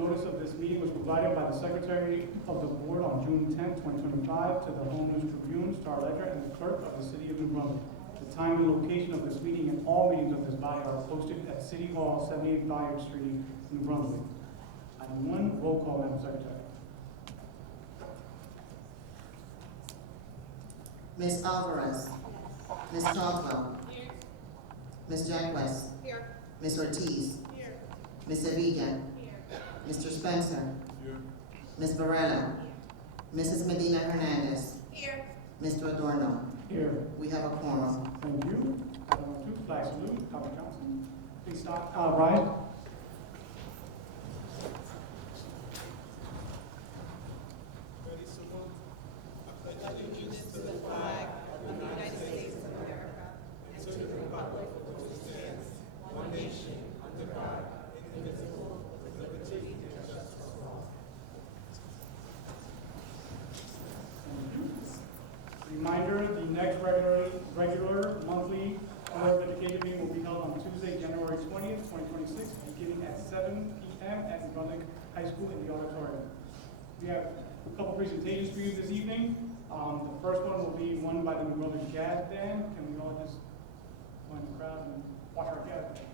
notice of this meeting was provided by the Secretary of the Board on June 10, 2025, to the Home News Tribune, Star Ledger, and the Clerk of the City of New Brunswick. The time and location of this meeting and all meetings of this body are posted at City Hall, 78 Bayard Street, New Brunswick. Item 1, roll call, Madam Secretary. Ms. Alvarez. Ms. Caldwell. Here. Ms. Jacquez. Here. Ms. Ortiz. Here. Ms. Sevilla. Here. Mr. Spencer. Here. Ms. Varela. Mrs. Medina Hernandez. Here. Mr. Adorno. Here. We have a quorum. Thank you. Item 2, flag salute. Dr. Johnson. Please stop. Rise. Ready, salute. I pledge allegiance to the Flag of the United States of America and to the republic for which it stands, one nation, under God, indivisible, with liberty and justice for all. Reminder, the next regular monthly Board of Education meeting will be held on Tuesday, January 20th, 2026, beginning at 7 p.m. at New Brunswick High School in the auditorium. We have a couple presentations for you this evening. The first one will be one by the New Brunswick Jazz Band. Can we all just join the crowd and watch our jazz band?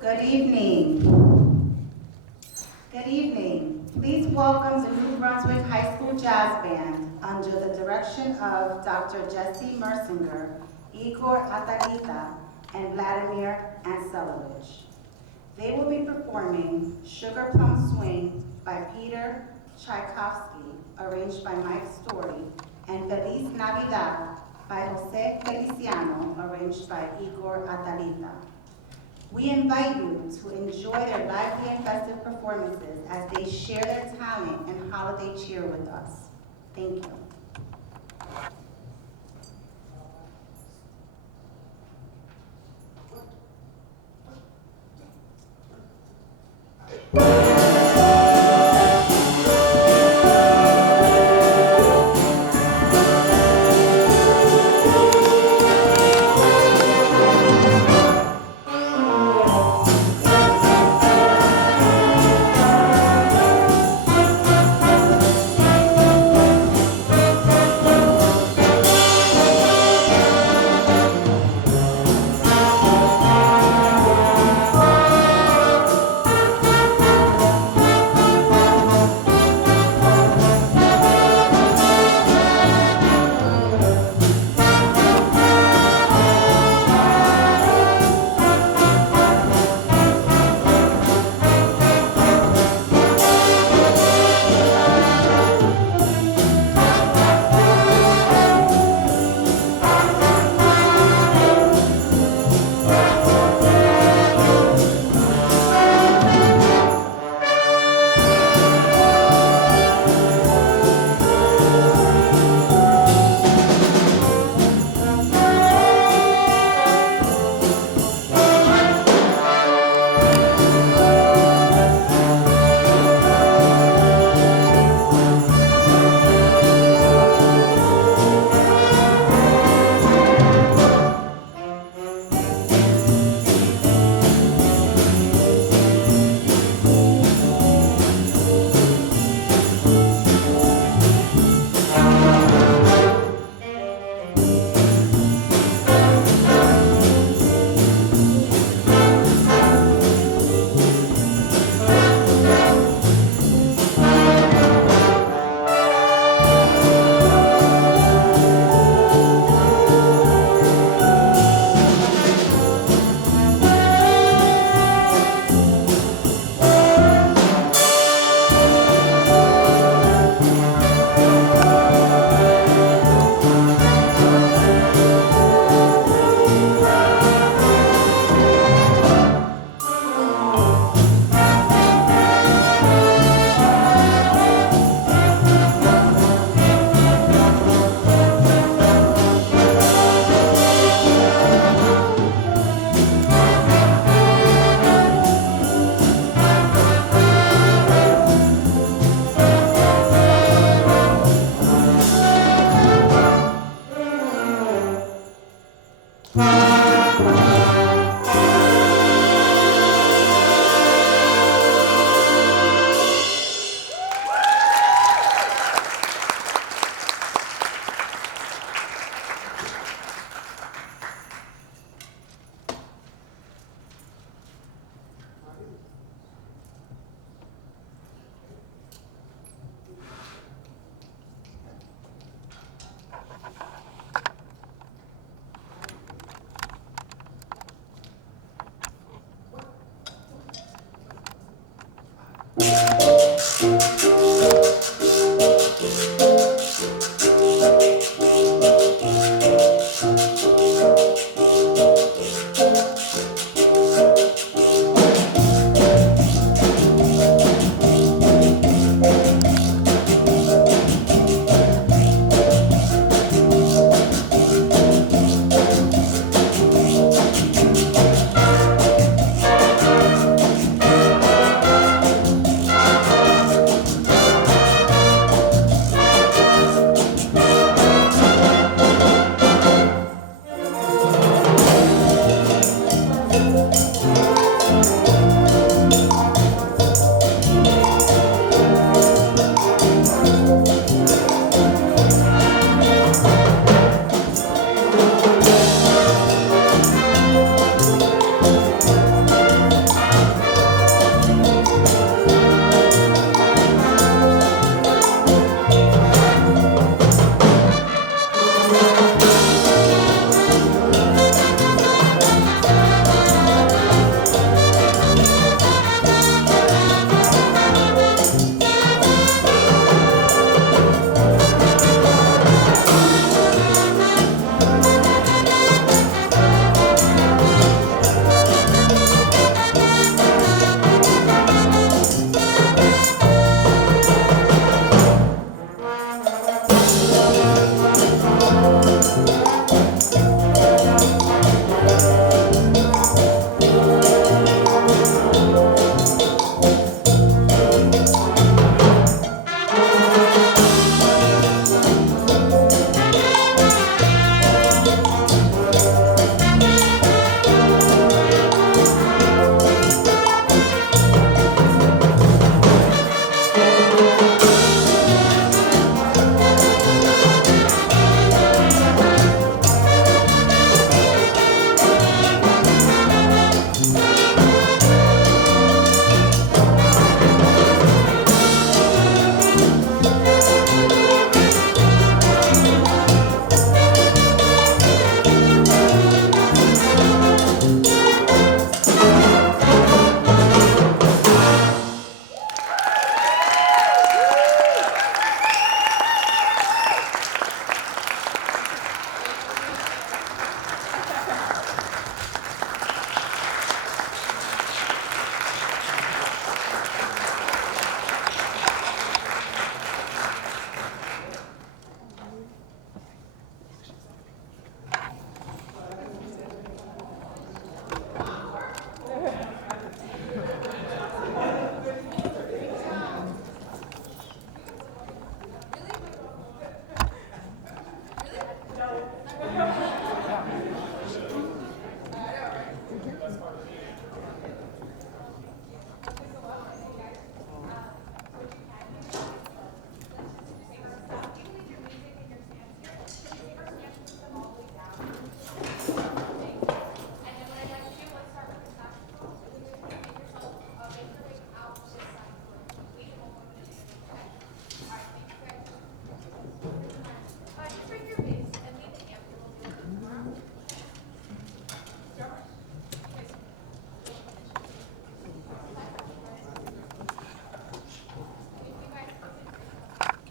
Good evening. Good evening. Please welcome the New Brunswick High School Jazz Band under the direction of Dr. Jesse Mersinger, Igor Atalita, and Vladimir Anselovich. They will be performing Sugar Plum Swing by Peter Tchaikovsky, arranged by Mike Story, and Feliz Navidad by Jose Feliciano, arranged by Igor Atalita. We invite you to enjoy their lively and festive performances as they share their talent and holiday cheer with us. Thank you.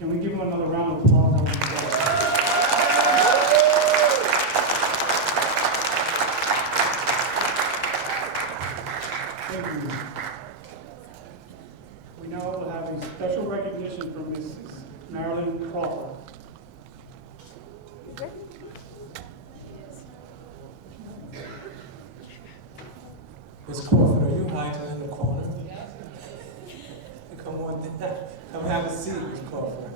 Can we give him another round of applause? Thank you. We now will have a special recognition from Mrs. Marilyn Crawford. Ms. Crawford, are you hiding in the corner? Come on down. Come have a seat, Ms. Crawford.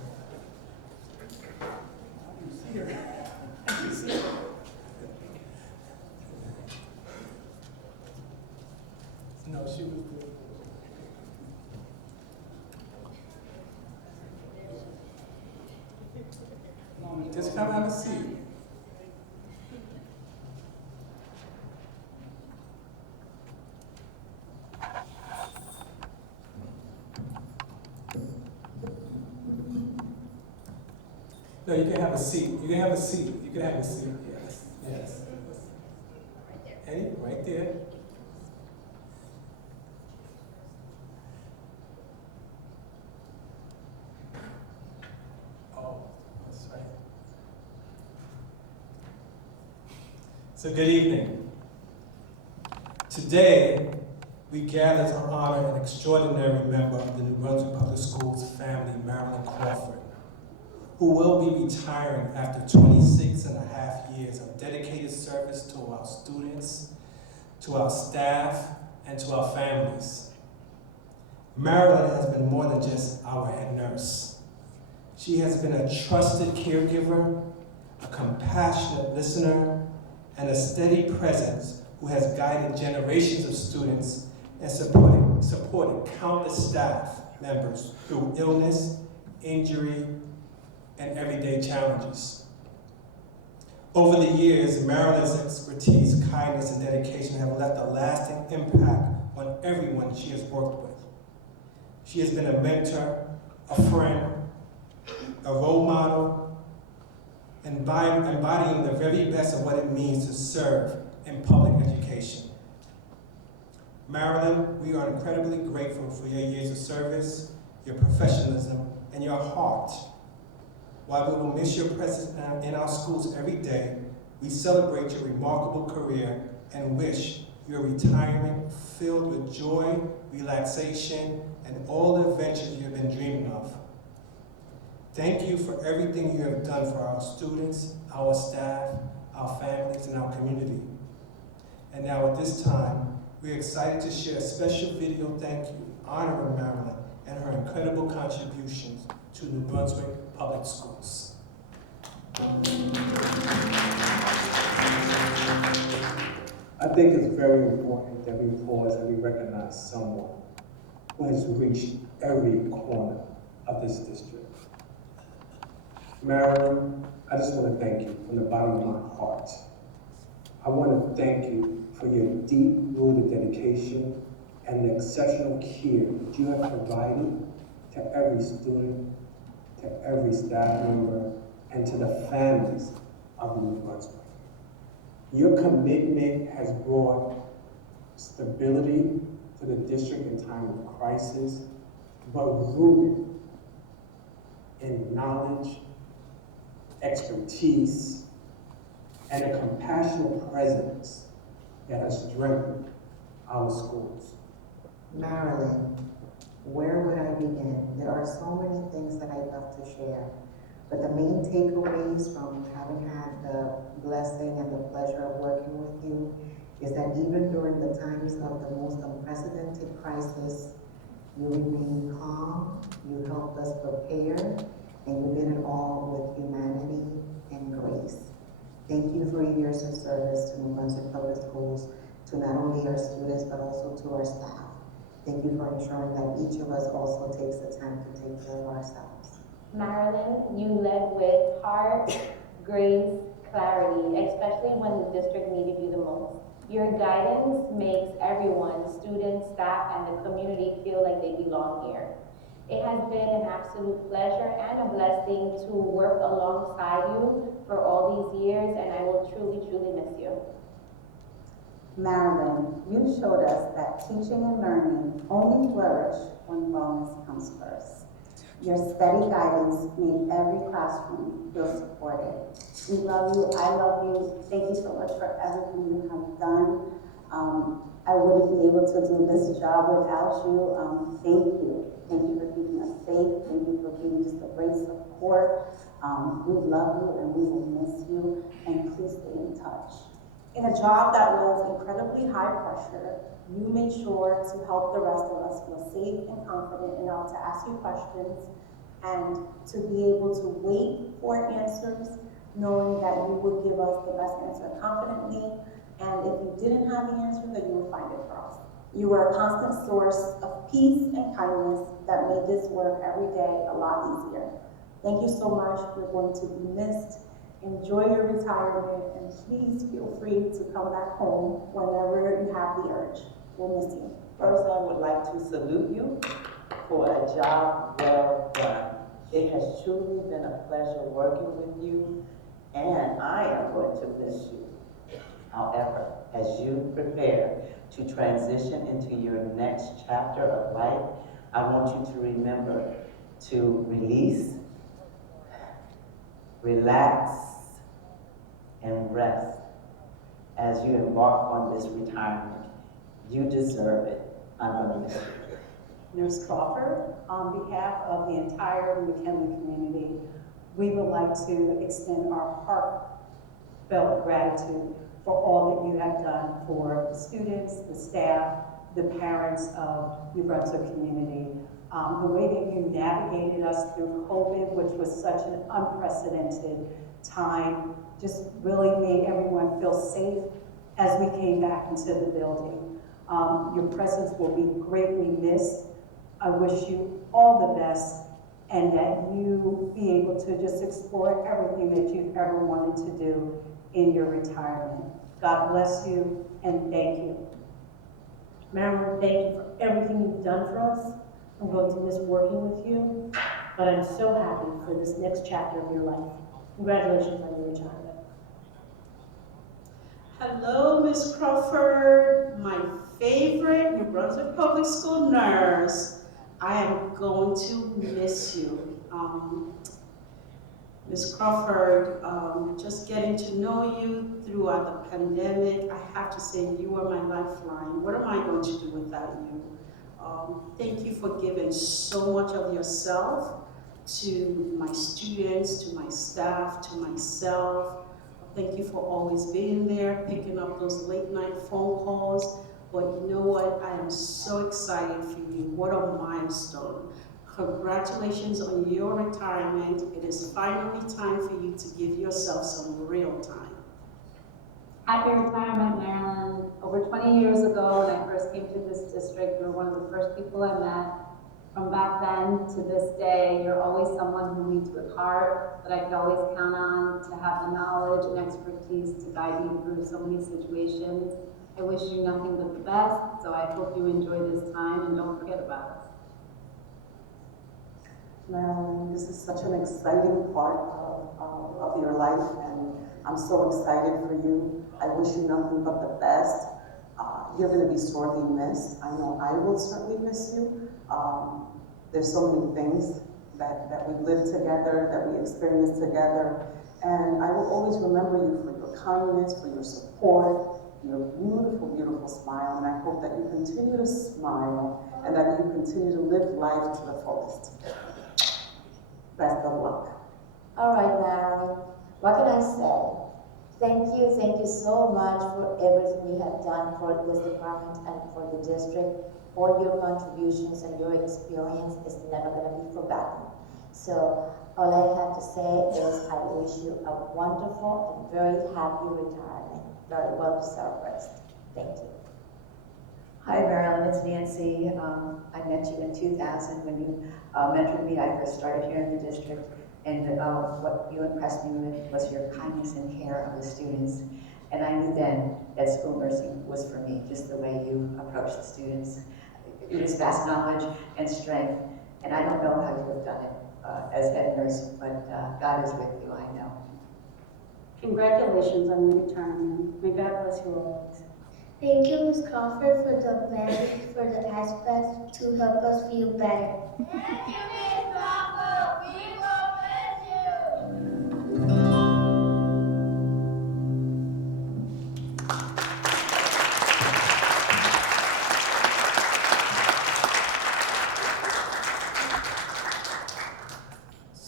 No, she was there. Just come have a seat. No, you can have a seat. You can have a seat. You can have a seat. Yes. Yes. Eddie, right there. Oh, that's right. So good evening. Today, we gather to honor an extraordinary member of the New Brunswick Public Schools family, Marilyn Crawford, who will be retiring after 26 and a half years of dedicated service to our students, to our staff, and to our families. Marilyn has been more than just our head nurse. She has been a trusted caregiver, a compassionate listener, and a steady presence who has guided generations of students and supported countless staff members through illness, injury, and everyday challenges. Over the years, Marilyn's expertise, kindness, and dedication have left a lasting impact on everyone she has worked with. She has been a mentor, a friend, a role model, embodying the very best of what it means to serve in public education. Marilyn, we are incredibly grateful for your years of service, your professionalism, and your heart. While we will miss your presence in our schools every day, we celebrate your remarkable career and wish your retirement filled with joy, relaxation, and all the adventures you have been dreaming of. Thank you for everything you have done for our students, our staff, our families, and our community. And now at this time, we're excited to share a special video thank you honoring Marilyn and her incredible contributions to New Brunswick Public Schools. I think it's very important that we pause and we recognize someone who has reached every corner of this district. Marilyn, I just want to thank you from the bottom of my heart. I want to thank you for your deep-rooted dedication and the exceptional care that you have provided to every student, to every staff member, and to the families of New Brunswick. Your commitment has brought stability to the district in time of crisis, but rooted in knowledge, expertise, and a compassionate presence that has strengthened our schools. Marilyn, where would I begin? There are so many things that I'd love to share, but the main takeaways from having had the blessing and the pleasure of working with you is that even during the times of the most unprecedented crisis, you remained calm, you helped us prepare, and you did it all with humanity and grace. Thank you for your years of service to New Brunswick Public Schools, to not only our students, but also to our staff. Thank you for ensuring that each of us also takes the time to take care of ourselves. Marilyn, you led with heart, grace, clarity, especially when the district needed you the most. Your guidance makes everyone, students, staff, and the community feel like they belong here. It has been an absolute pleasure and a blessing to work alongside you for all these years, and I will truly, truly miss you. Marilyn, you showed us that teaching and learning only flourish when wellness comes first. Your steady guidance made every classroom feel supported. We love you, I love you. Thank you so much for everything you have done. I wouldn't be able to do this job without you. Thank you. Thank you for keeping us safe. Thank you for being just a great support. We love you and we will miss you. And please stay in touch. In a job that was incredibly high pressure, you made sure to help the rest of us feel safe and confident enough to ask you questions and to be able to wait for answers, knowing that you would give us the best answer confidently. And if you didn't have the answer, that you would find it for us. You were a constant source of peace and kindness that made this work every day a lot easier. Thank you so much. You're going to be missed. Enjoy your retirement, and please feel free to come back home whenever you have the urge. We'll miss you. First, I would like to salute you for a job well done. It has truly been a pleasure working with you, and I am going to miss you. However, as you prepare to transition into your next chapter of life, I want you to remember to release, relax, and rest as you embark on this retirement. You deserve it. I'm going to miss you. Nurse Crawford, on behalf of the entire McKinley community, we would like to extend our heartfelt gratitude for all that you have done for the students, the staff, the parents of New Brunswick community. The way that you navigated us through COVID, which was such an unprecedented time, just really made everyone feel safe as we came back into the building. Your presence will be greatly missed. I wish you all the best and that you be able to just explore everything that you've ever wanted to do in your retirement. God bless you and thank you. Marilyn, thank you for everything you've done for us. I'm going to miss working with you, but I'm so happy for this next chapter of your life. Congratulations on your retirement. Hello, Ms. Crawford, my favorite New Brunswick Public School nurse. I am going to miss you. Ms. Crawford, just getting to know you throughout the pandemic, I have to say you are my lifeline. What am I going to do without you? Thank you for giving so much of yourself to my students, to my staff, to myself. Thank you for always being there, picking up those late night phone calls. But you know what? I am so excited for you. What a milestone. Congratulations on your retirement. It is finally time for you to give yourself some real time. Happy retirement, Marilyn. Over 20 years ago, when I first came to this district, you were one of the first people I met. From back then to this day, you're always someone who leads with heart, that I could always count on to have the knowledge and expertise to guide me through so many situations. I wish you nothing but the best, so I hope you enjoy this time and don't forget about us. Marilyn, this is such an exciting part of your life, and I'm so excited for you. I wish you nothing but the best. You're going to be sorely missed. I know I will certainly miss you. There's so many things that we lived together, that we experienced together, and I will always remember you for your kindness, for your support, your beautiful, beautiful smile, and I hope that you continue to smile and that you continue to live life to the fullest. Best of luck. All right, Marilyn, what can I say? Thank you so much for everything you have done for this department and for the district. All your contributions and your experience is never going to be forgotten. So all I have to say is I wish you a wonderful and very happy retirement. Very well deserved rest. Thank you. Hi Marilyn, it's Nancy. I met you in 2000 when you mentored me. I first started here in the district, and what you impressed me with was your kindness and care of the students. And I knew then that school nursing was for me, just the way you approach the students. It was vast knowledge and strength, and I don't know how you have done it as head nurse, but God is with you, I know. Congratulations on your retirement. May God bless you always. Thank you, Ms. Crawford, for the message, for the aspects to help us feel better. Thank you, Ms. Crawford.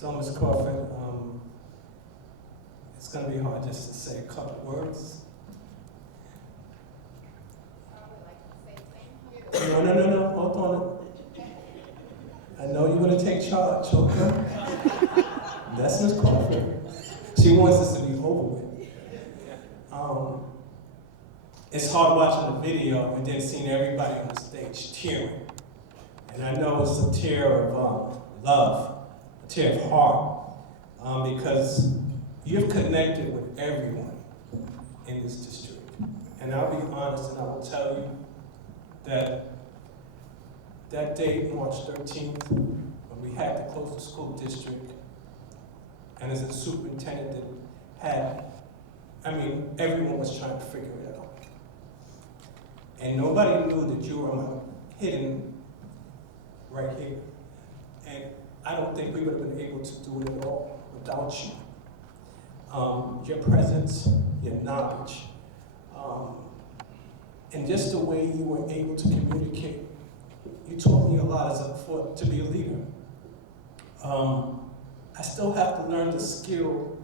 So, Ms. Crawford, it's going to be hard just to say a couple words. No, hold on. I know you're going to take charge, okay? That's Ms. Crawford. She wants this to be over with. It's hard watching the video and then seeing everybody on the stage cheering. And I know it's a tear of love, a tear of heart, because you've connected with everyone in this district. And I'll be honest and I will tell you that that day, March 13th, when we had to close the school district, and as a superintendent that everyone was trying to figure it out. And nobody knew that you were hidden right here. And I don't think we would have been able to do it at all without you. Your presence, your knowledge, and just the way you were able to communicate. You taught me a lot to be a leader. I still have to learn the skill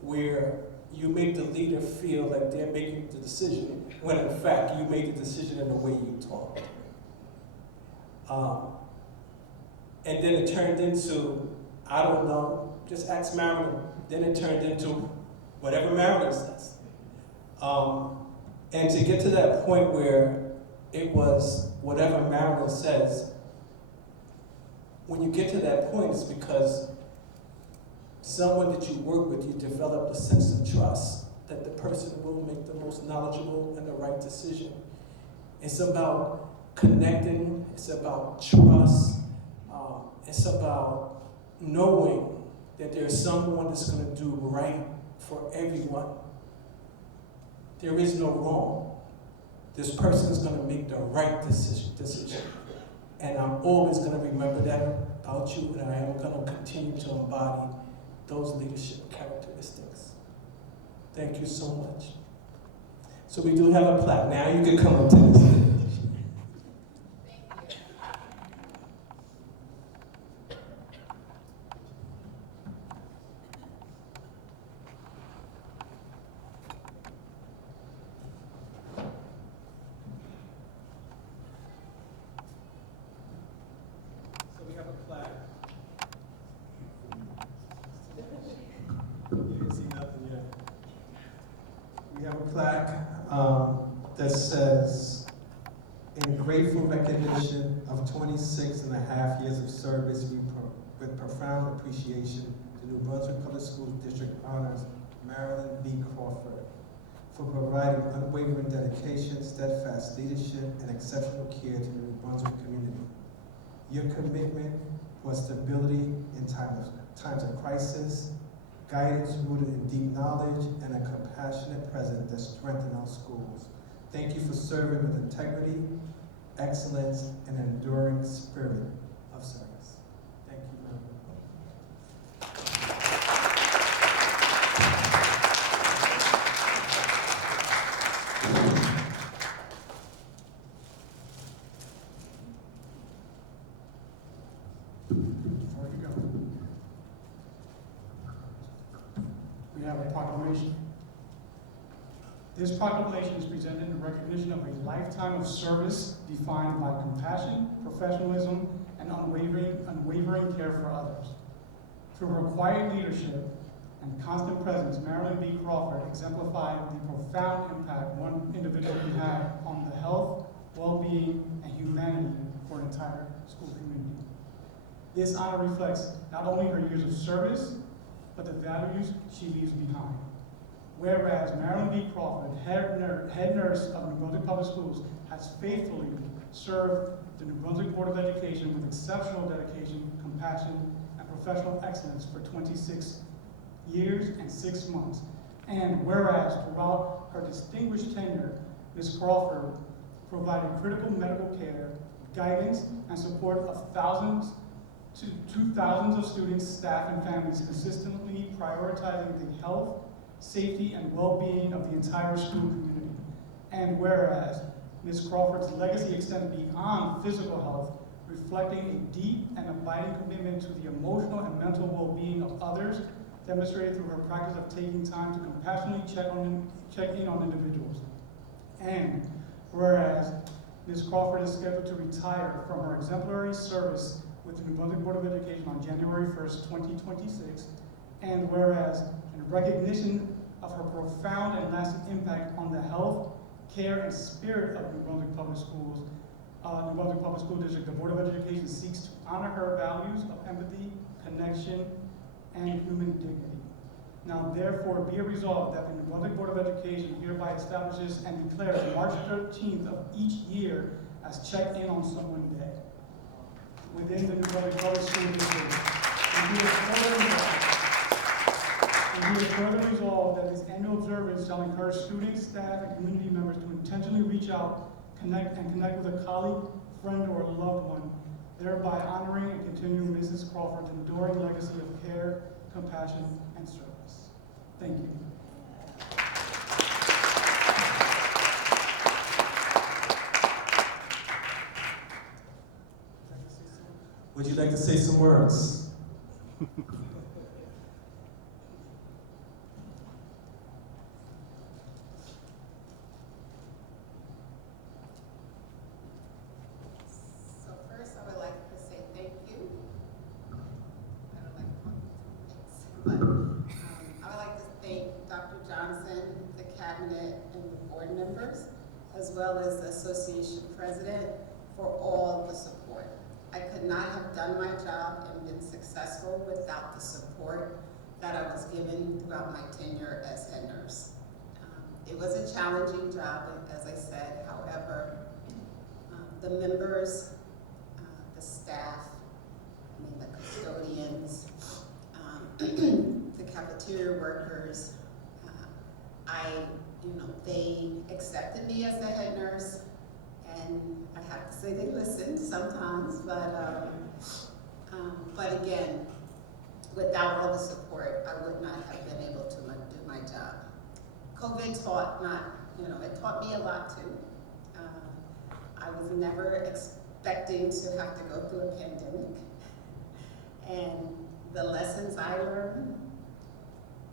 where you make the leader feel like they're making the decision, when in fact you made the decision in the way you talk. And then it turned into, I don't know, just ask Marilyn. Then it turned into whatever Marilyn says. And to get to that point where it was whatever Marilyn says, when you get to that point, it's because someone that you work with, you develop a sense of trust that the person will make the most knowledgeable and the right decision. It's about connecting, it's about trust, it's about knowing that there's someone that's going to do right for everyone. There is no wrong. This person is going to make the right decision. And I'm always going to remember that about you, and I am going to continue to embody those leadership characteristics. Thank you so much. So we do have a plaque. Now you can come up to the stage. So we have a plaque. You didn't see nothing yet. We have a plaque that says, in grateful recognition of 26 and a half years of service, with profound appreciation, the New Brunswick Public Schools District honors Marilyn B. Crawford for providing unwavering dedication, steadfast leadership, and exceptional care to the New Brunswick community. Your commitment was stability in times of crisis, guidance rooted in deep knowledge, and a compassionate presence that strengthened our schools. Thank you for serving with integrity, excellence, and an enduring spirit of service. Thank you, Marilyn. Before you go, we have a proclamation. This proclamation is presented in recognition of a lifetime of service defined by compassion, professionalism, and unwavering care for others. Through her quiet leadership and constant presence, Marilyn B. Crawford exemplified the profound impact one individual can have on the health, well-being, and humanity for an entire school community. This honor reflects not only her years of service, but the values she leaves behind. Whereas Marilyn B. Crawford, head nurse of New Brunswick Public Schools, has faithfully served the New Brunswick Board of Education with exceptional dedication, compassion, and professional excellence for 26 years and 6 months. And whereas throughout her distinguished tenure, Ms. Crawford provided critical medical care, guidance, and support of thousands of students, staff, and families, consistently prioritizing the health, safety, and well-being of the entire school community. And whereas Ms. Crawford's legacy extended beyond physical health, reflecting a deep and abiding commitment to the emotional and mental well-being of others, demonstrated through her practice of taking time to compassionately check in on individuals. And whereas Ms. Crawford is scheduled to retire from her exemplary service with the New Brunswick Board of Education on January 1st, 2026, and whereas in recognition of her profound and lasting impact on the health, care, and spirit of New Brunswick Public Schools, New Brunswick Public School District, the Board of Education seeks to honor her values of empathy, connection, and human dignity. Now therefore be it resolved that the New Brunswick Board of Education hereby establishes and declares March 13th of each year as Check In on Someone Day within the New Brunswick Public School District. And be it further resolved that this annual observance shall encourage students, staff, and community members to intentionally reach out, connect with a colleague, friend, or loved one, thereby honoring and continuing Mrs. Crawford's enduring legacy of care, compassion, and service. Thank you. Would you like to say some words? So first, I would like to say thank you. I don't like thanks, but I would like to thank Dr. Johnson, the cabinet, and the board members, as well as the association president, for all the support. I could not have done my job and been successful without the support that I was given throughout my tenure as head nurse. It was a challenging job, as I said. However, the members, the staff, the custodians, the cafeteria workers, they accepted me as the head nurse, and I have to say they listened sometimes, but again, without all the support, I would not have been able to do my job. COVID taught it taught me a lot too. I was never expecting to have to go through a pandemic, and the lessons I learned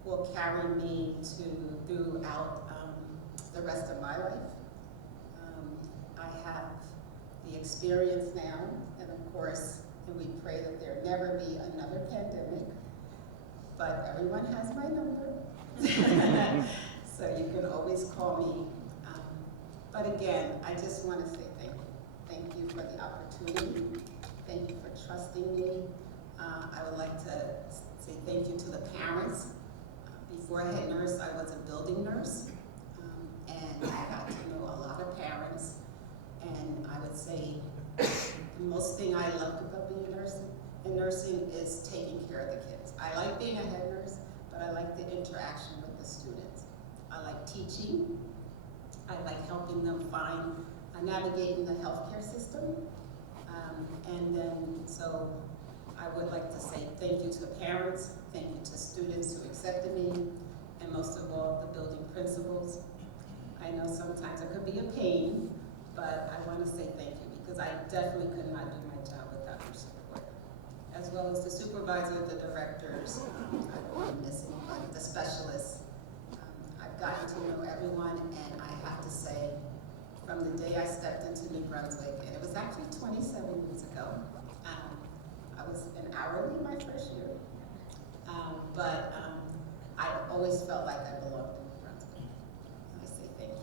will carry me throughout the rest of my life. I have the experience now, and of course, and we pray that there never be another pandemic, but everyone has my number, so you can always call me. But again, I just want to say thank you. Thank you for the opportunity. Thank you for trusting me. I would like to say thank you to the parents. Before head nurse, I was a building nurse, and I got to know a lot of parents. And I would say the most thing I loved about being in nursing is taking care of the kids. I like being a head nurse, but I like the interaction with the students. I like teaching. I like helping them navigating the healthcare system. And then, so I would like to say thank you to parents, thank you to students who accepted me, and most of all, the building principals. I know sometimes it could be a pain, but I want to say thank you because I definitely could not do my job without your support, as well as the supervisor, the directors, I'm missing one, the specialists. I've gotten to know everyone, and I have to say, from the day I stepped into New Brunswick, and it was actually 27 years ago, I was an hourly my first year, but I always felt like I belonged in New Brunswick. I say thank you.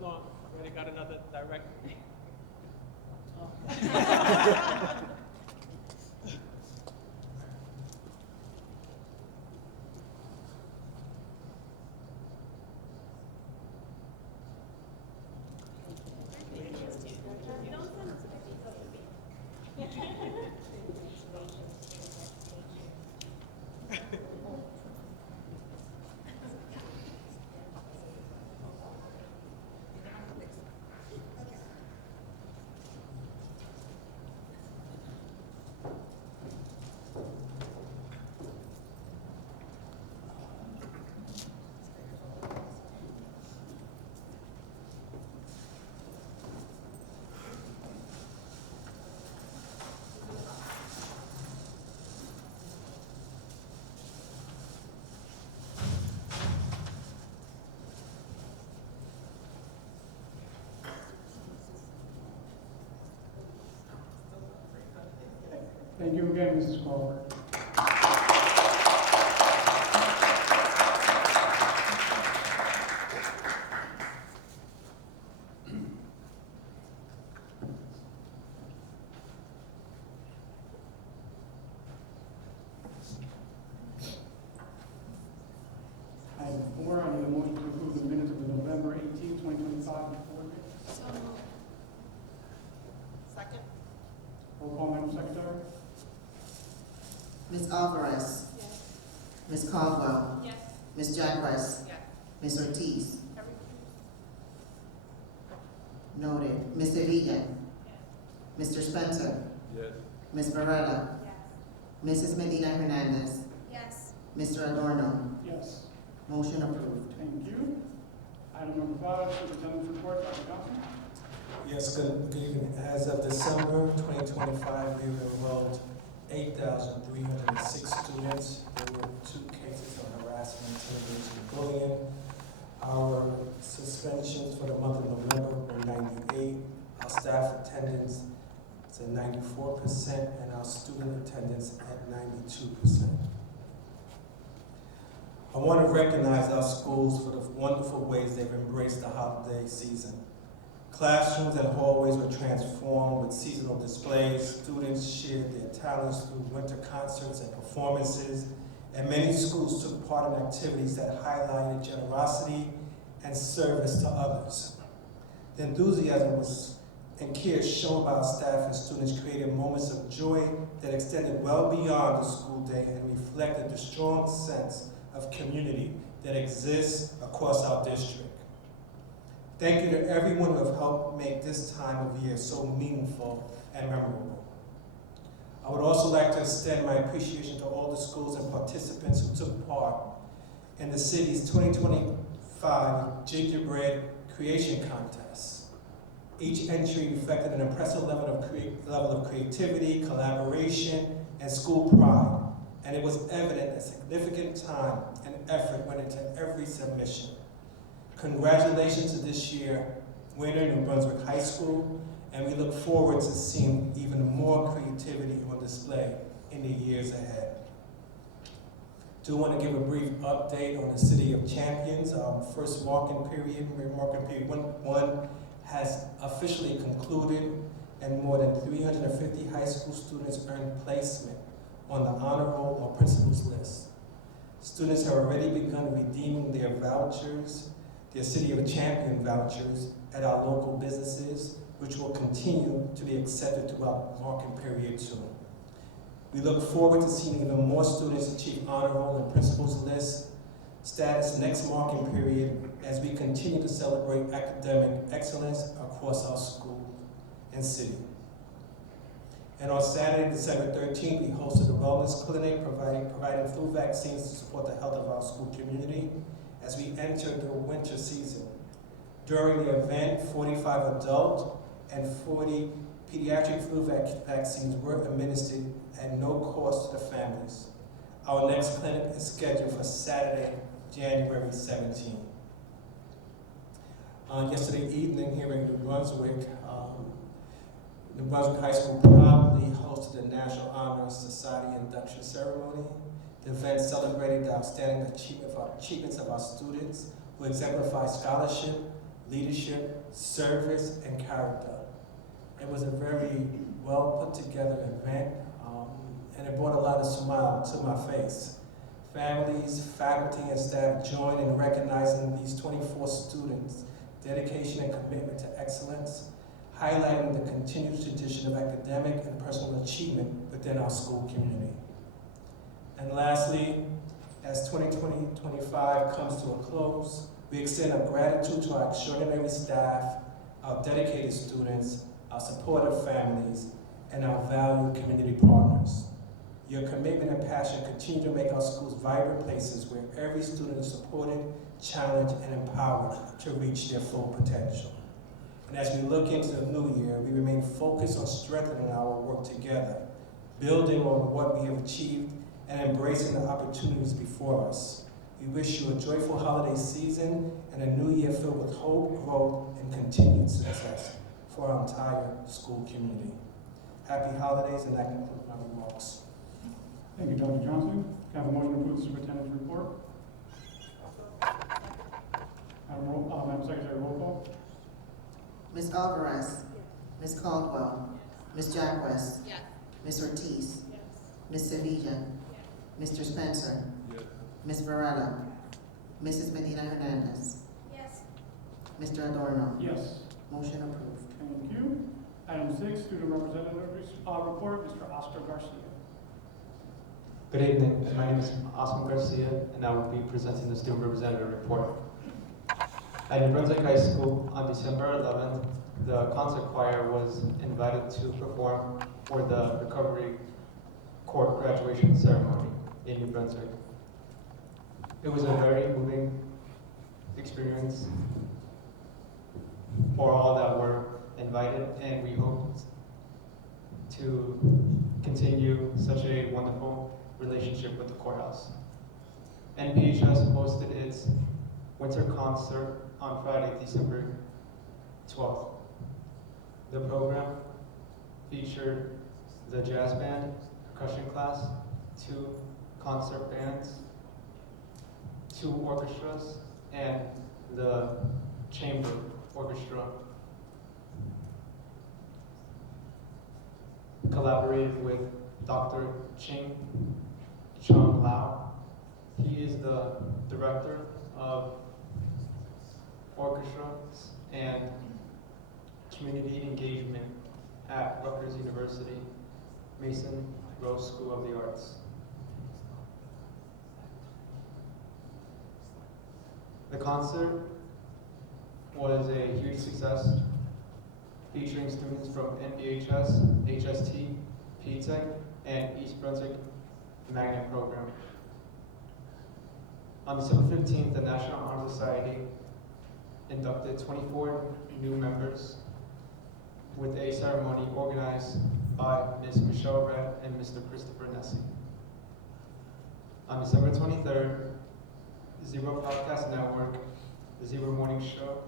Hold on, already got another director. Thank you again, Mrs. Crawford. Item 4, I need a motion to approve the minutes of the November 18, 2025 board meeting. Second? Roll call, Madam Secretary. Ms. Alvarez. Yes. Ms. Caldwell. Yes. Ms. Jacques. Yes. Ms. Ortiz. Noted. Ms. Evigan. Mr. Spencer. Yes. Ms. Varela. Mrs. Medina Hernandez. Yes. Mr. Adorno. Yes. Motion approved. Thank you. Item number 5, Superintendent's report, Dr. Johnson. Yes, good evening. As of December 2025, we enrolled 8,306 students. There were 2 cases of harassment, intimidation, and bullying. Our suspensions for the month of November were 98. Our staff attendance is at 94%, and our student attendance at 92%. I want to recognize our schools for the wonderful ways they've embraced the holiday season. Classrooms and hallways were transformed with seasonal displays. Students shared their talents through winter concerts and performances, and many schools took part in activities that highlighted generosity and service to others. The enthusiasm and care shown by our staff and students created moments of joy that extended well beyond the school day and reflected the strong sense of community that exists across our district. Thank you to everyone who have helped make this time of year so meaningful and memorable. I would also like to extend my appreciation to all the schools and participants who took part in the city's 2025 Gingerbread Creation Contest. Each entry reflected an impressive level of creativity, collaboration, and school pride, and it was evident that significant time and effort went into every submission. Congratulations to this year winner, New Brunswick High School, and we look forward to seeing even more creativity on display in the years ahead. Do want to give a brief update on the City of Champions. Our first marking period 1 has officially concluded, and more than 350 high school students earned placement on the honor roll or principals list. Students have already begun redeeming their vouchers, their City of Champion vouchers, at our local businesses, which will continue to be accepted throughout marking period 2. We look forward to seeing even more students achieve honor roll and principals list status next marking period as we continue to celebrate academic excellence across our school and city. And on Saturday, December 13th, we hosted a wellness clinic providing flu vaccines to support the health of our school community as we enter the winter season. During the event, 45 adult and 40 pediatric flu vaccines were administered at no cost to the families. Our next clinic is scheduled for Saturday, January 17th. Yesterday evening here in New Brunswick High School proudly hosted the National Honor Society induction ceremony. The event celebrated the outstanding achievements of our students who exemplify scholarship, leadership, service, and character. It was a very well put together event, and it brought a lot of smile to my face. Families, faculty, and staff joined in recognizing these 24 students' dedication and commitment to excellence, highlighting the continued tradition of academic and personal achievement within our school community. And lastly, as 2020-25 comes to a close, we extend our gratitude to our extraordinary staff, our dedicated students, our supportive families, and our valued community partners. Your commitment and passion continue to make our schools vibrant places where every student is supported, challenged, and empowered to reach their full potential. And as we look into the new year, we remain focused on strengthening our work together, building on what we have achieved, and embracing the opportunities before us. We wish you a joyful holiday season and a new year filled with hope, growth, and continued success for our entire school community. Happy holidays, and that concludes my remarks. Thank you, Dr. Johnson. Can I have a motion to approve the superintendent's report? Madam Secretary, roll call. Ms. Alvarez, Ms. Caldwell, Ms. Jacquez, Yes. Ms. Ortiz, Yes. Ms. Sevilla, Mr. Spencer, Yes. Ms. Varela, Mrs. Medina Hernandez, Yes. Mr. Adorno. Yes. Motion approved. Thank you. Item 6, student representative report, Mr. Oscar Garcia. Good evening, my name is Oscar Garcia, and I will be presenting the student representative report. At New Brunswick High School on December 11th, the concert choir was invited to perform for the Recovery Court graduation ceremony in New Brunswick. It was a very moving experience for all that were invited, and we hope to continue such a wonderful relationship with the courthouse. NPHS hosted its winter concert on Friday, December 12th. The program featured the jazz band, percussion class, 2 concert bands, 2 orchestras, and the chamber orchestra collaborated with Dr. Chung Lau. He is the director of orchestras and community engagement at Rutgers University, Mason Rose School of the Arts. The concert was a huge success, featuring students from NPHS, HST, PTEC, and East Brunswick Magnet Program. On December 15th, the National Honor Society inducted 24 new members with a ceremony organized by Ms. Michelle Red and Mr. Christopher Nessie. On December 23rd, the Zebra Podcast Network, the Zebra Morning Show,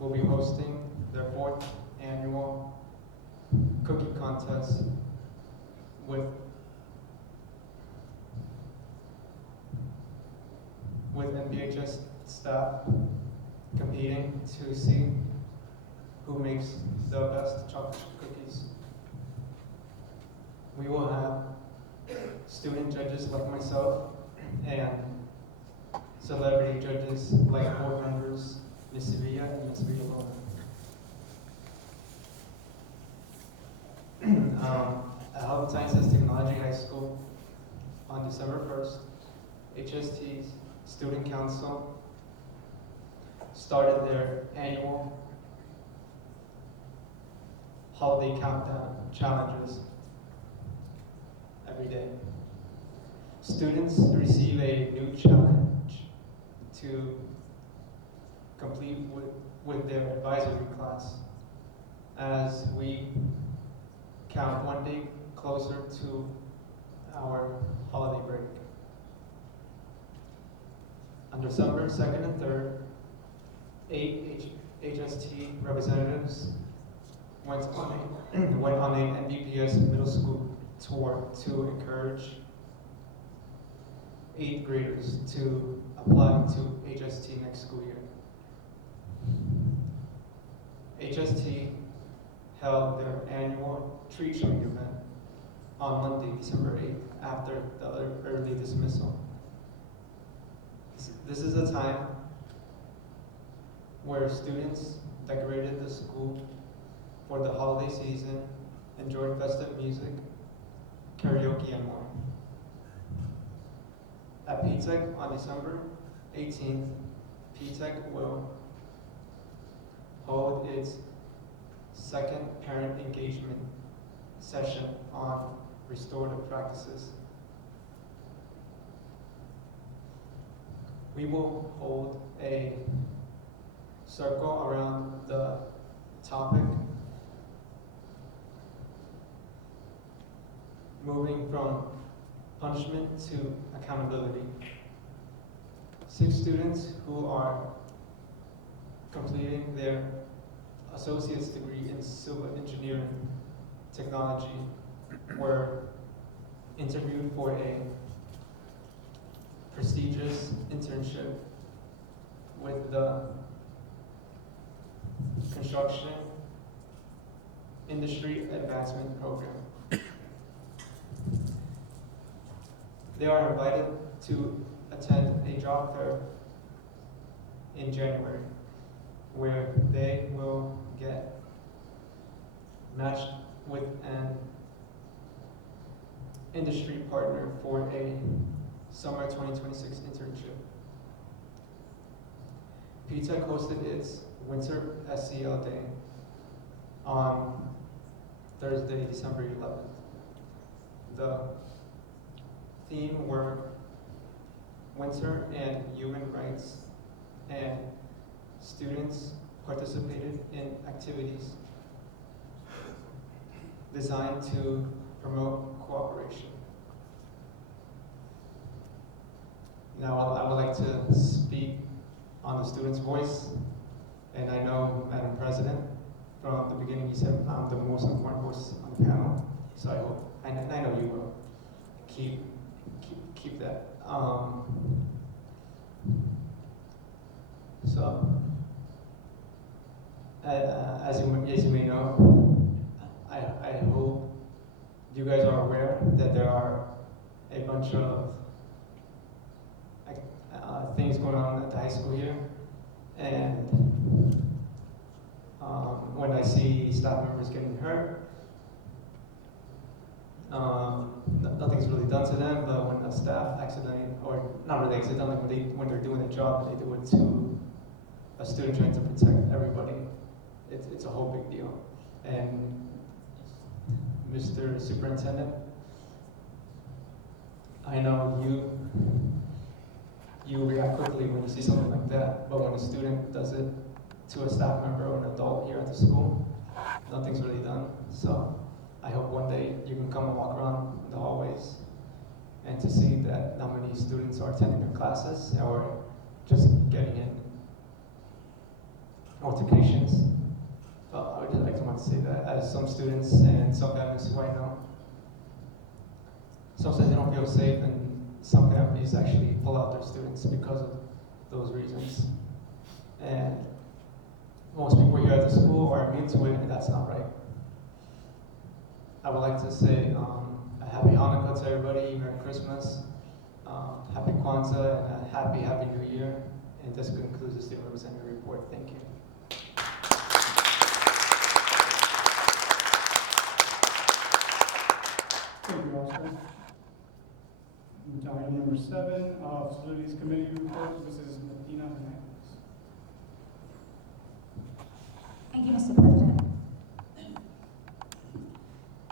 will be hosting their 4th annual cookie contest with NBHS staff competing to see who makes the best chocolate chip cookies. We will have student judges like myself and celebrity judges like board members Ms. Sevilla and Ms. Villalona. At Health Sciences Technology High School on December 1st, HST's Student Council started their annual holiday countdown challenges every day. Students receive a new challenge to complete with their advisory class as we count one day closer to our holiday break. On December 2nd and 3rd, 8 HST representatives went on an NBPS middle school tour to encourage 8th graders to apply to HST next school year. HST held their annual tree trimming event on Monday, December 8th, after the early dismissal. This is a time where students decorated the school for the holiday season, enjoyed festive music, karaoke, and more. At PTEC on December 18th, PTEC will hold its second parent engagement session on restorative practices. We will hold a circle around the topic, moving from punishment to accountability. 6 students who are completing their associate's degree in civil engineering technology were interviewed for a prestigious internship with the Construction Industry Advancement Program. They are invited to attend a job fair in January, where they will get matched with an industry partner for a summer 2026 internship. PTEC hosted its Winter SCL Day on Thursday, December 11th. The theme were winter and human rights, and students participated in activities designed to promote cooperation. Now, I would like to speak on the student's voice, and I know, Madam President, from the beginning you said I'm the most important voice on the panel, so I hope, and I know you will, keep that. As you may know, I hope you guys are aware that there are a bunch of things going on at the high school here, and when I see staff members getting hurt, nothing's really done to them, but when the staff accidentally, or not really accidentally, when they're doing their job and they do it to a student trying to protect everybody, it's a whole big deal. And Mr. Superintendent, I know you react quickly when you see something like that, but when a student does it to a staff member or an adult here at the school, nothing's really done. So I hope one day you can come and walk around the hallways and to see that not many students are attending their classes or just getting in altercations. But I would just like to want to say that as some students and some families who I know, sometimes they don't feel safe, and some families actually pull out their students because of those reasons. And most people here at the school are immune to it, and that's not right. I would like to say a happy Hanukkah to everybody, Merry Christmas, Happy Kwanzaa, and a Happy New Year. And this concludes the Student Representative report. Thank you. Thank you, Oscar. Item number 7, Facilities Committee report, Mrs. Medina Hernandez. Thank you, Mr. President.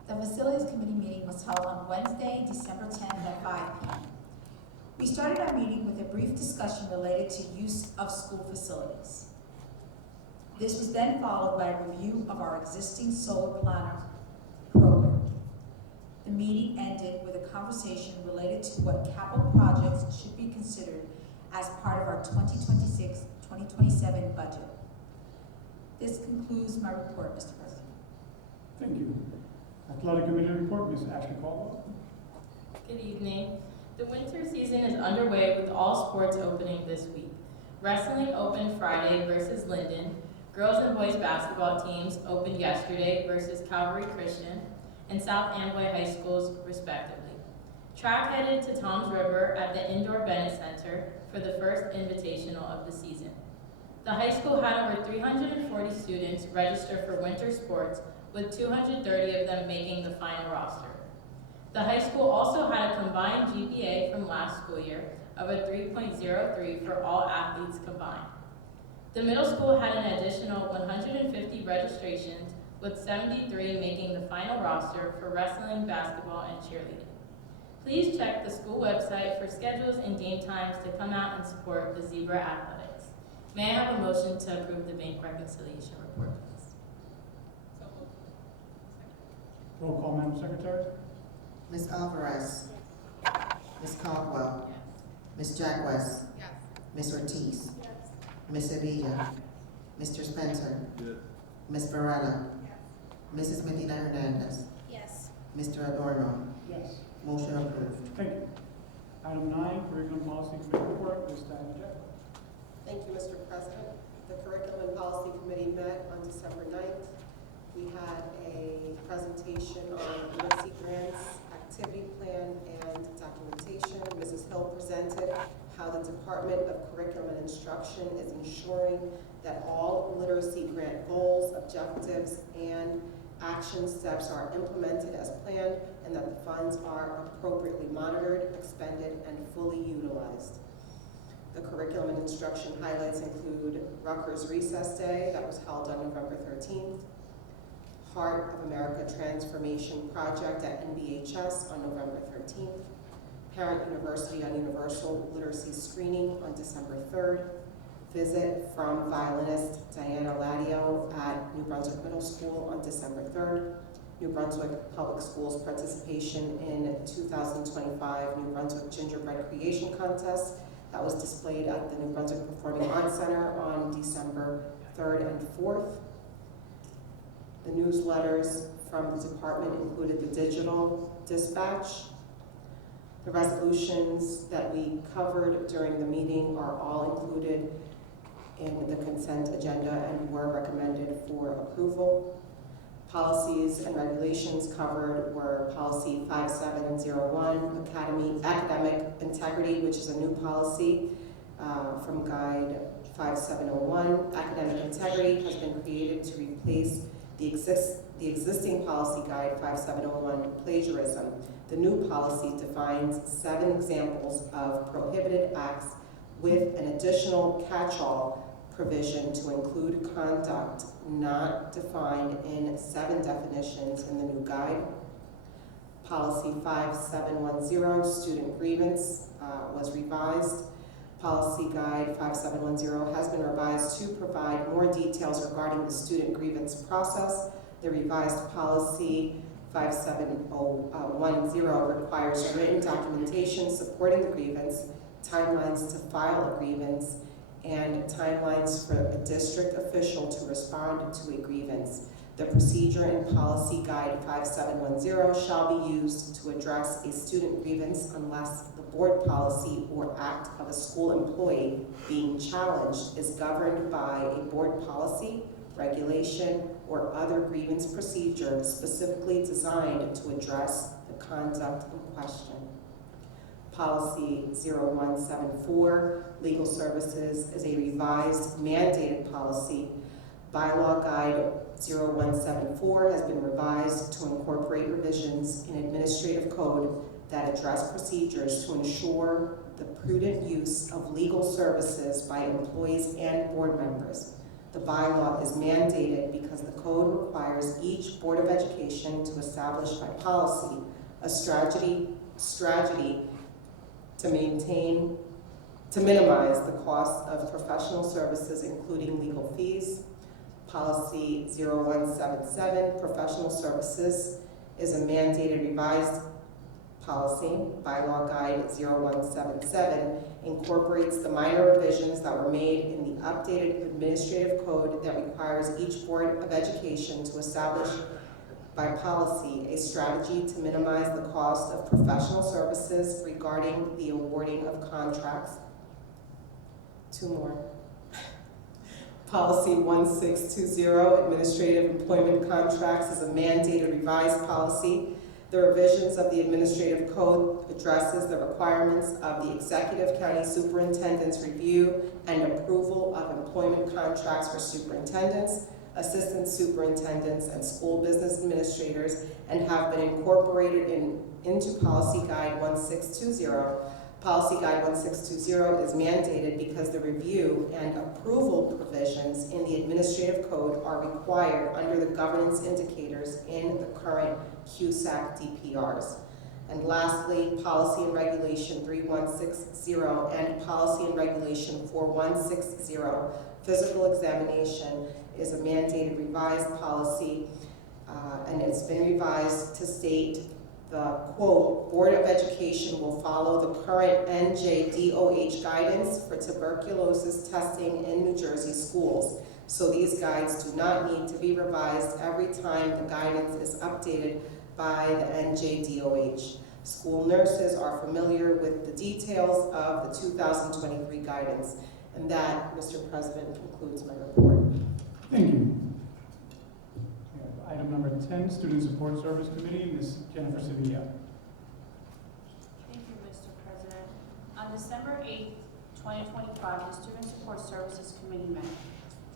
The Facilities Committee meeting was held on Wednesday, December 10th at 5 p.m. We started our meeting with a brief discussion related to use of school facilities. This was then followed by a review of our existing solar planner program. The meeting ended with a conversation related to what capital projects should be considered as part of our 2026-2027 budget. This concludes my report, Mr. President. Thank you. Athletic Committee report, Ms. Ashley Caldwell. Good evening. The winter season is underway with all sports opening this week. Wrestling opened Friday versus Linden. girls and boys basketball teams opened yesterday versus Calvary Christian and South Amboy High Schools, respectively. Track headed to Toms River at the Indoor Bennett Center for the first invitational of the season. The high school had over 340 students register for winter sports, with 230 of them making the final roster. The high school also had a combined GPA from last school year of a 3.03 for all athletes combined. The middle school had an additional 150 registrations, with 73 making the final roster for wrestling, basketball, and cheerleading. Please check the school website for schedules and game times to come out and support the Zebra Athletics. May I have a motion to approve the bank reconciliation report, please? Roll call, Madam Secretary. Ms. Alvarez. Ms. Caldwell. Ms. Jackwes. Ms. Ortiz. Ms. Sevilla. Mr. Spencer. Ms. Varela. Mrs. Medina Hernandez. Yes. Mr. Adorno. Yes. Motion approved. Thank you. Item 9, Curriculum Policy Committee report, Ms. Diana Jack. Thank you, Mr. President. The Curriculum and Policy Committee met on December 9th. We had a presentation on literacy grants, activity plan, and documentation. Mrs. Hill presented how the Department of Curriculum and Instruction is ensuring that all literacy grant goals, objectives, and action steps are implemented as planned, and that the funds are appropriately monitored, expended, and fully utilized. The curriculum and instruction highlights include Rutgers Recess Day that was held on November 13th, Heart of America Transformation Project at NBHS on November 13th, Parent University on Universal Literacy Screening on December 3rd, visit from violinist Diana Ladio at New Brunswick Middle School on December 3rd, New Brunswick Public Schools participation in 2025 New Brunswick Gingerbread Creation Contest that was displayed at the New Brunswick Performing Arts Center on December 3rd and 4th. The newsletters from the department included the digital dispatch. The resolutions that we covered during the meeting are all included in the consent agenda and were recommended for approval. Policies and regulations covered were Policy 5701, Academic Integrity, which is a new policy from Guide 5701. Academic Integrity has been created to replace the existing policy Guide 5701, Plagiarism. The new policy defines 7 examples of prohibited acts with an additional catch-all provision to include conduct not defined in 7 definitions in the new guide. Policy 5710, student grievance, was revised. Policy Guide 5710 has been revised to provide more details regarding the student grievance process. The revised policy 57010 requires written documentation supporting the grievance, timelines to file a grievance, and timelines for a district official to respond to a grievance. The procedure in Policy Guide 5710 shall be used to address a student grievance unless the board policy or act of a school employee being challenged is governed by a board policy, regulation, or other grievance procedure specifically designed to address the conduct in question. Policy 0174, Legal Services, is a revised mandated policy. Bylaw Guide 0174 has been revised to incorporate revisions in administrative code that address procedures to ensure the prudent use of legal services by employees and board members. The bylaw is mandated because the code requires each Board of Education to establish by policy a strategy to minimize the cost of professional services, including legal fees. Policy 0177, professional services, is a mandated revised policy. Bylaw Guide 0177 incorporates the minor revisions that were made in the updated administrative code that requires each Board of Education to establish by policy a strategy to minimize the cost of professional services regarding the awarding of contracts. 2 more. Policy 1620, Administrative Employment Contracts, is a mandated revised policy. The revisions of the Administrative Code addresses the requirements of the Executive County Superintendent's review and approval of employment contracts for superintendents, assistant superintendents, and school business administrators, and have been incorporated into Policy Guide 1620. Policy Guide 1620 is mandated because the review and approval provisions in the Administrative Code are required under the governance indicators in the current CUSAC DPRs. And lastly, Policy and Regulation 3160 and Policy and Regulation 4160, physical examination, is a mandated revised policy, and it's been revised to state the, quote, Board of Education will follow the current NJDOH guidance for tuberculosis testing in New Jersey schools. So these guides do not need to be revised every time the guidance is updated by the NJDOH. School nurses are familiar with the details of the 2023 guidance. And that, Mr. President, concludes my report. Thank you. Item number 10, Student Support Service Committee, Ms. Jennifer Sevilla. Thank you, Mr. President. On December 8th, 2025, the Student Support Services Committee met.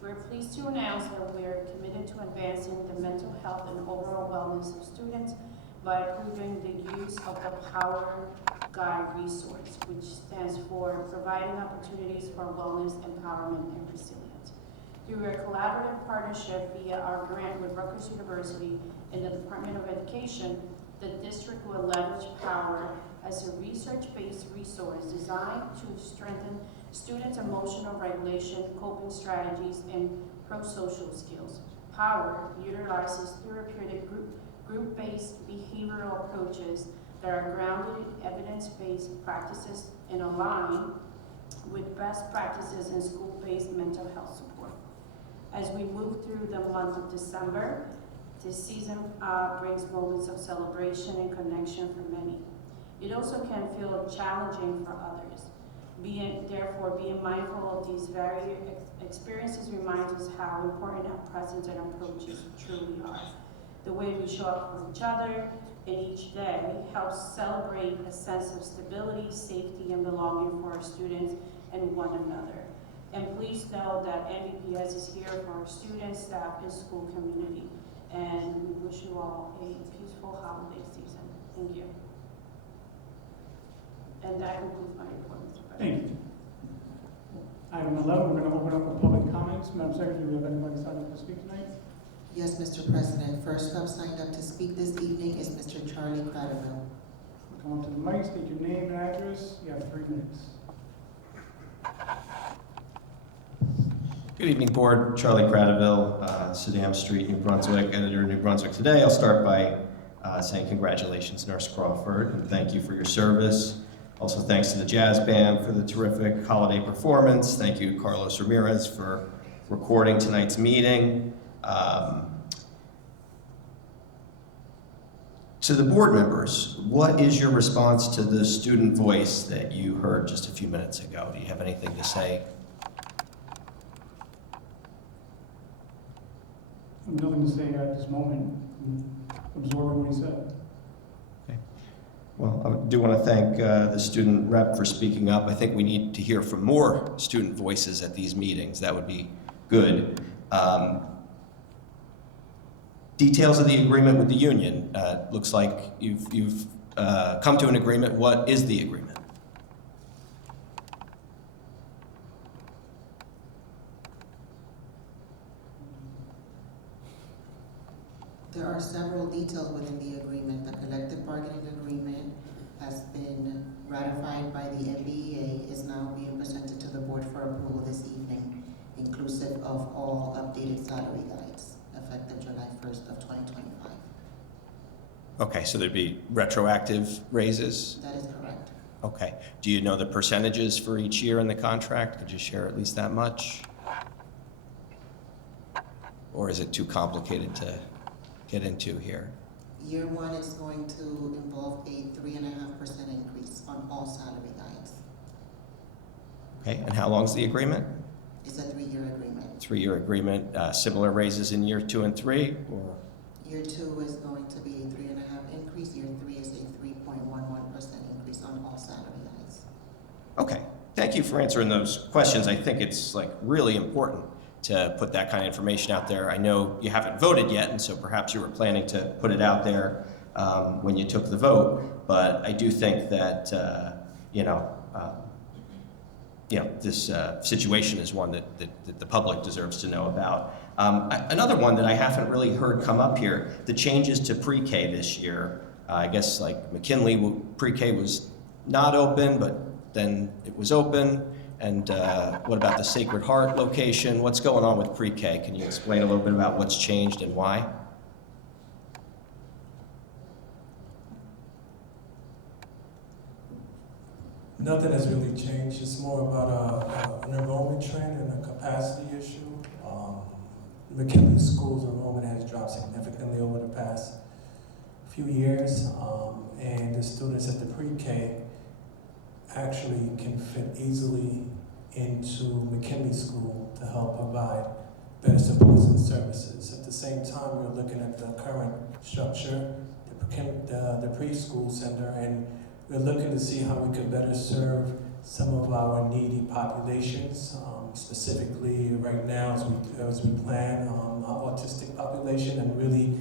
We're pleased to announce that we are committed to advancing the mental health and overall wellness of students by approving the use of the Power Guide resource, which stands for Providing Opportunities for Wellness, Empowerment, and Resilience. Through a collaborative partnership via our grant with Rutgers University and the Department of Education, the district will leverage Power as a research-based resource designed to strengthen students' emotional regulation, coping strategies, and pro-social skills. Power utilizes therapeutic group-based behavioral approaches that are grounded in evidence-based practices and align with best practices in school-based mental health support. As we move through the month of December, this season brings moments of celebration and connection for many. It also can feel challenging for others. Therefore, being mindful of these various experiences reminds us how important our presence and approaches truly are. The way we show up for each other in each day helps celebrate a sense of stability, safety, and belonging for our students and one another. And please know that NBPS is here for our students, staff, and school community. And we wish you all a peaceful holiday season. Thank you. And that concludes my report, Mr. President. Thank you. Item 11, we're going to open up for public comments. Madam Secretary, do we have anybody signed up to speak tonight? Yes, Mr. President. First up signed up to speak this evening is Mr. Charlie Cradaville. Come up to the mic, state your name and address. You have 3 minutes. Good evening, Board. Charlie Cradaville, Sedam Street, New Brunswick, editor of New Brunswick Today. I'll start by saying congratulations, Nurse Crawford, and thank you for your service. Also, thanks to the Jazz Band for the terrific holiday performance. Thank you, Carlos Ramirez, for recording tonight's meeting. To the board members, what is your response to the student voice that you heard just a few minutes ago? Do you have anything to say? Nothing to say at this moment. I'm absorbing what he said. Okay. Well, I do want to thank the student rep for speaking up. I think we need to hear from more student voices at these meetings. That would be good. Details of the agreement with the union. Looks like you've come to an agreement. What is the agreement? There are several details within the agreement. The collective bargaining agreement has been ratified by the MBEA, is now being presented to the board for approval this evening, inclusive of all updated salary guides, effective July 1st of 2025. Okay, so there'd be retroactive raises? That is correct. Okay. Do you know the percentages for each year in the contract? Could you share at least that much? Or is it too complicated to get into here? Year one is going to involve a 3.5% increase on all salary guides. Okay, and how long is the agreement? It's a 3-year agreement. three-year agreement, similar raises in year 2 and 3, or? Year 2 is going to be a 3.5 increase. Year 3 is a 3.11% increase on all salary hikes. Okay, thank you for answering those questions. I think it's like really important to put that kind of information out there. I know you haven't voted yet, and so perhaps you were planning to put it out there when you took the vote, but I do think that, this situation is one that the public deserves to know about. Another one that I haven't really heard come up here, the changes to pre-K this year. I guess like McKinley pre-K was not open, but then it was open. And what about the Sacred Heart location? What's going on with pre-K? Can you explain a little bit about what's changed and why? Nothing has really changed. It's more about an enrollment trend and a capacity issue. McKinley School's enrollment has dropped significantly over the past few years, and the students at the pre-K actually can fit easily into McKinley School to help provide better supports and services. At the same time, we're looking at the current structure, the preschool center, and we're looking to see how we can better serve some of our needy populations, specifically right now as we plan our autistic population and really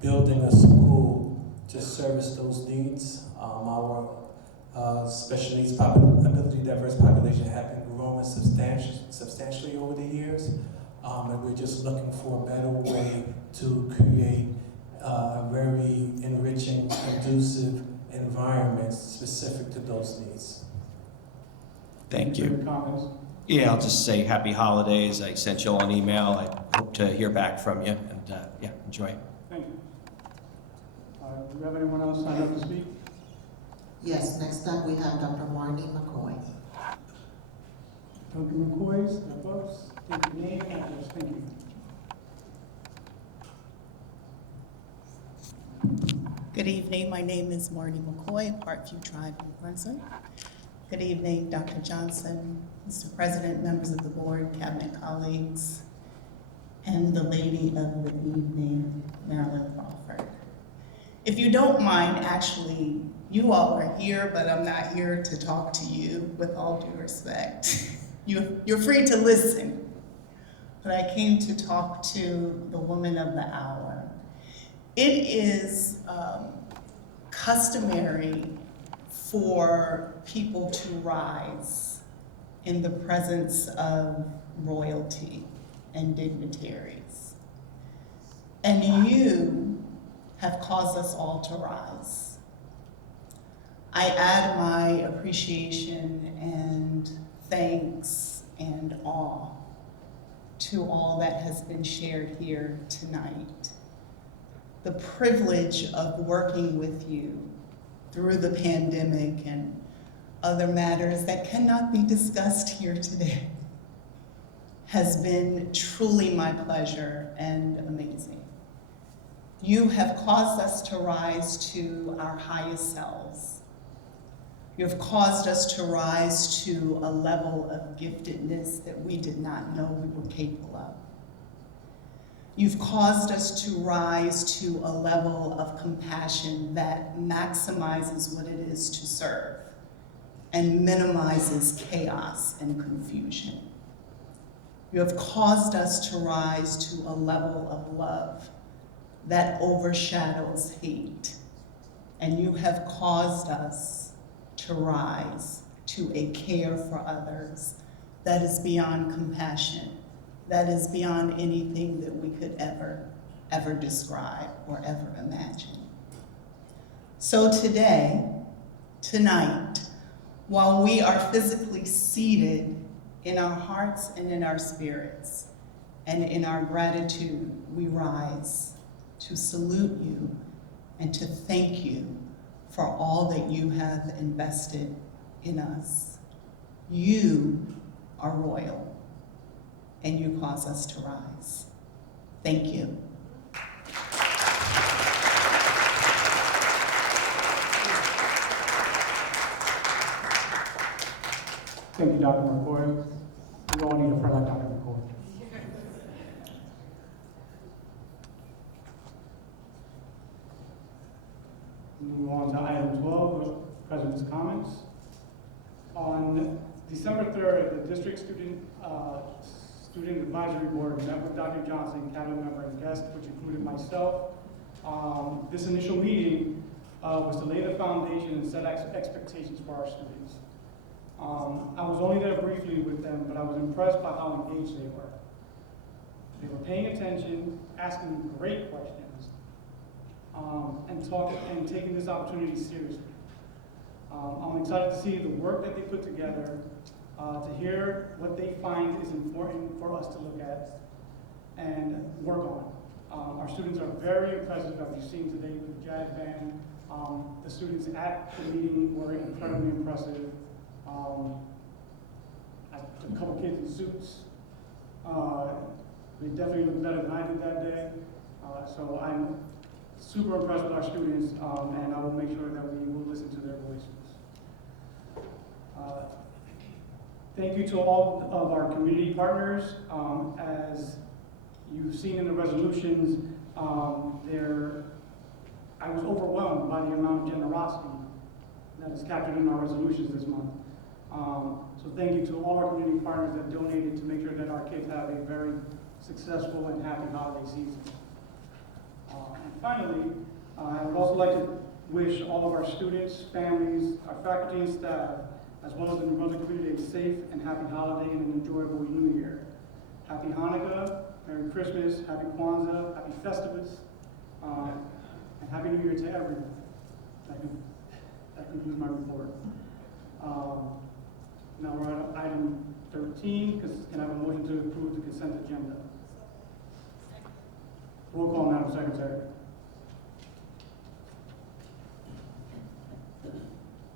building a school to service those needs. Our special needs ability diverse population have been growing substantially over the years, and we're just looking for a better way to create a very enriching, conducive environment specific to those needs. Thank you. Yeah, I'll just say happy holidays. I sent you all an email. I hope to hear back from you, and yeah, enjoy. Thank you. Do we have anyone else signed up to speak? Yes, next up we have Dr. Marnie McCoy. Dr. McCoy's, the books, take your name, address. Thank you. Good evening. My name is Marty McCoy, Parkview Tribe, New Brunswick. Good evening, Dr. Johnson, Mr. President, members of the board, cabinet colleagues, and the lady of the evening, Marilyn Crawford. If you don't mind, actually, you all are here, but I'm not here to talk to you, with all due respect. You're free to listen, but I came to talk to the woman of the hour. It is customary for people to rise in the presence of royalty and dignitaries. And you have caused us all to rise. I add my appreciation and thanks and awe to all that has been shared here tonight. The privilege of working with you through the pandemic and other matters that cannot be discussed here today has been truly my pleasure and amazing. You have caused us to rise to our highest selves. You have caused us to rise to a level of giftedness that we did not know we were capable of. You've caused us to rise to a level of compassion that maximizes what it is to serve and minimizes chaos and confusion. You have caused us to rise to a level of love that overshadows hate. And you have caused us to rise to a care for others that is beyond compassion, that is beyond anything that we could ever describe or ever imagine. So tonight, while we are physically seated in our hearts and in our spirits, and in our gratitude, we rise to salute you and to thank you for all that you have invested in us. You are royal, and you cause us to rise. Thank you. Thank you, Dr. McCoy. We all need a friend like Dr. McCoy. Move on to item 12, President's comments. On December 3rd, the district student advisory board met with Dr. Johnson, cabinet member and guest, which included myself. This initial meeting was to lay the foundation and set expectations for our students. I was only there briefly with them, but I was impressed by how engaged they were. They were paying attention, asking great questions, and taking this opportunity seriously. I'm excited to see the work that they put together, to hear what they find is important for us to look at and work on. Our students are very impressive, as you've seen today with the jazz band. The students at the meeting were incredibly impressive. A couple kids in suits. They definitely looked better than I did that day. So I'm super impressed with our students, and I will make sure that we will listen to their voices. Thank you to all of our community partners. As you've seen in the resolutions, I was overwhelmed by the amount of generosity that is captured in our resolutions this month. So thank you to all our community partners that donated to make sure that our kids have a very successful and happy holiday season. And finally, I would also like to wish all of our students, families, our faculty and staff, as well as the New Brunswick community, a safe and happy holiday and an enjoyable New Year. Happy Hanukkah, Merry Christmas, Happy Kwanzaa, Happy Festivus, and Happy New Year to everyone. That concludes my report. Now we're on item 13, can I have a motion to approve the consent agenda? Roll call, Madam Secretary.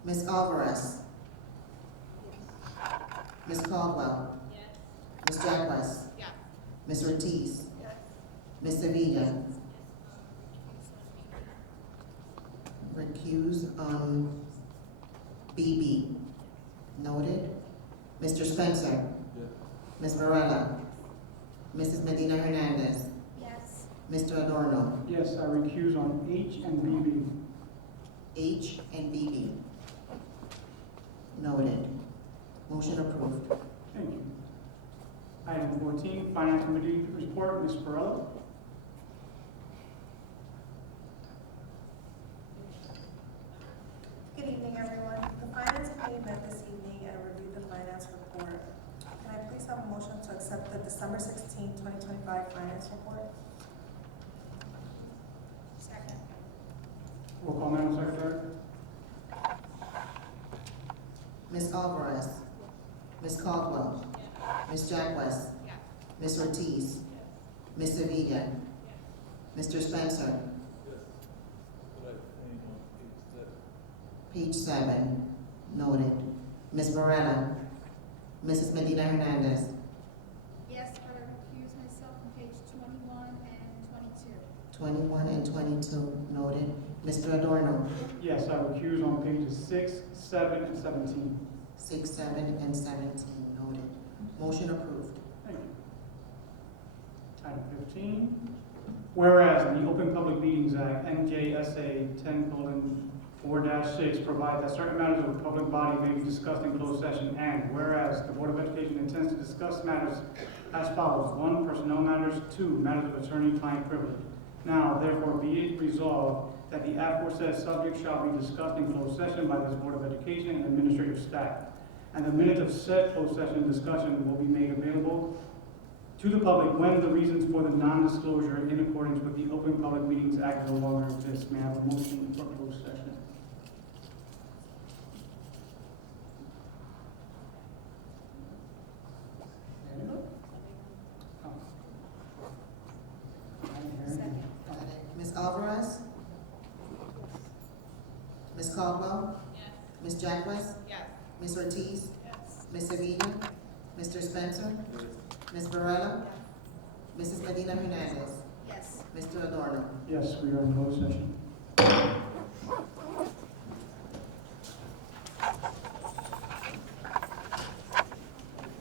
Ms. Alvarez. Ms. Caldwell. Ms. Jacquez. Ms. Ortiz. Ms. Sevilla. Recuse on BB. Noted. Mr. Spencer. Ms. Varela. Mrs. Medina Hernandez. Yes. Mr. Adorno. Yes, I recuse on H and BB. H and BB. Noted. Motion approved. Thank you. Item 14, Finance Committee report, Ms. Perella. Good evening, everyone. The Finance Committee met this evening and reviewed the finance report. Can I please have a motion to accept the December 16, 2025 finance report? Second. Roll call, Madam Secretary. Ms. Alvarez. Ms. Caldwell. Ms. Jacquez. Ms. Ortiz. Ms. Sevilla. Mr. Spencer. Page 7. Noted. Ms. Varela. Mrs. Medina Hernandez. Yes, I recuse myself on page 21 and 22. 21 and 22. Noted. Mr. Adorno. Yes, I recuse on pages 6, 7, and 17. 6, 7, and 17. Noted. Motion approved. Thank you. Item 15. Whereas the Open Public Meetings Act, NJSA 10:4-6, provides that certain matters of a public body may be discussed in closed session, and whereas the Board of Education intends to discuss matters as follows: 1, personnel matters; 2, matters of attorney-client privilege. Now, therefore, be it resolved that the aforesaid subject shall be discussed in closed session by this Board of Education and administrative staff, and the minutes of said closed session discussion will be made available to the public when the reasons for the non-disclosure in accordance with the Open Public Meetings Act no longer exist. May I have a motion for closed session? Ms. Alvarez? Ms. Caldwell? Ms. Jacquez? Ms. Ortiz? Ms. Sevilla? Mr. Spencer? Ms. Varela? Mrs. Medina Hernandez? Yes. Mr. Adorno? Yes, we are in closed session.